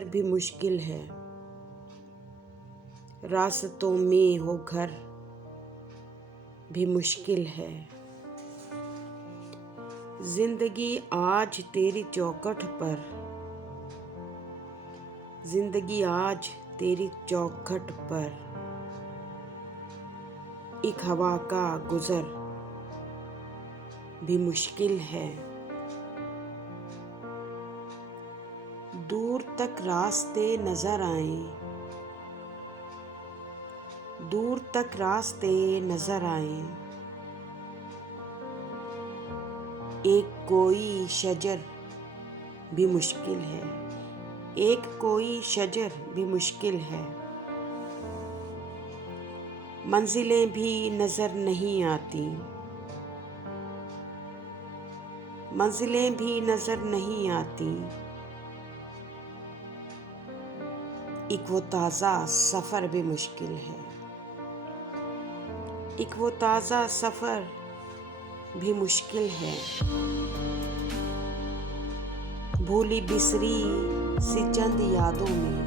नगर भी मुश्किल है, रास्तों में हो घर भी मुश्किल है। जिंदगी आज तेरी चौखट पर, जिंदगी आज तेरी चौखट पर, एक हवा का गुजर भी मुश्किल है। दूर तक रास्ते नजर आए, दूर तक रास्ते नजर आए, एक कोई शजर भी मुश्किल है, एक कोई शजर भी मुश्किल है। मंजिलें भी नजर नहीं आती, मंजिलें भी नजर नहीं आती, एक वो ताज़ा सफ़र भी मुश्किल है, एक वो ताज़ा सफ़र भी मुश्किल है। भूली बिसरी सी चंद यादों में,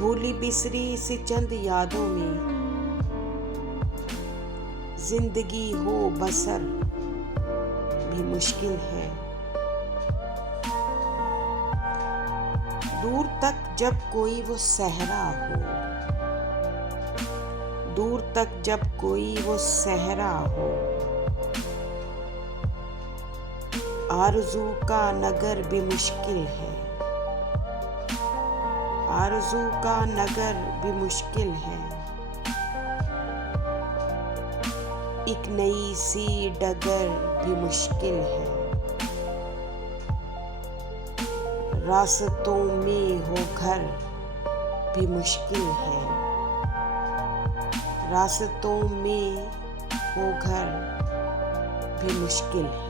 भूली बिसरी सी चंद यादों में, जिंदगी हो बसर भी मुश्किल है। दूर तक जब कोई वो सहरा हो, दूर तक जब कोई वो सहरा हो, आरज़ू का नगर भी मुश्किल है, आरज़ू का नगर भी मुश्किल है। एक नई सी डगर भी मुश्किल है, रास्तों में हो घर भी मुश्किल है, रास्तों में हो घर भी मुश्किल है।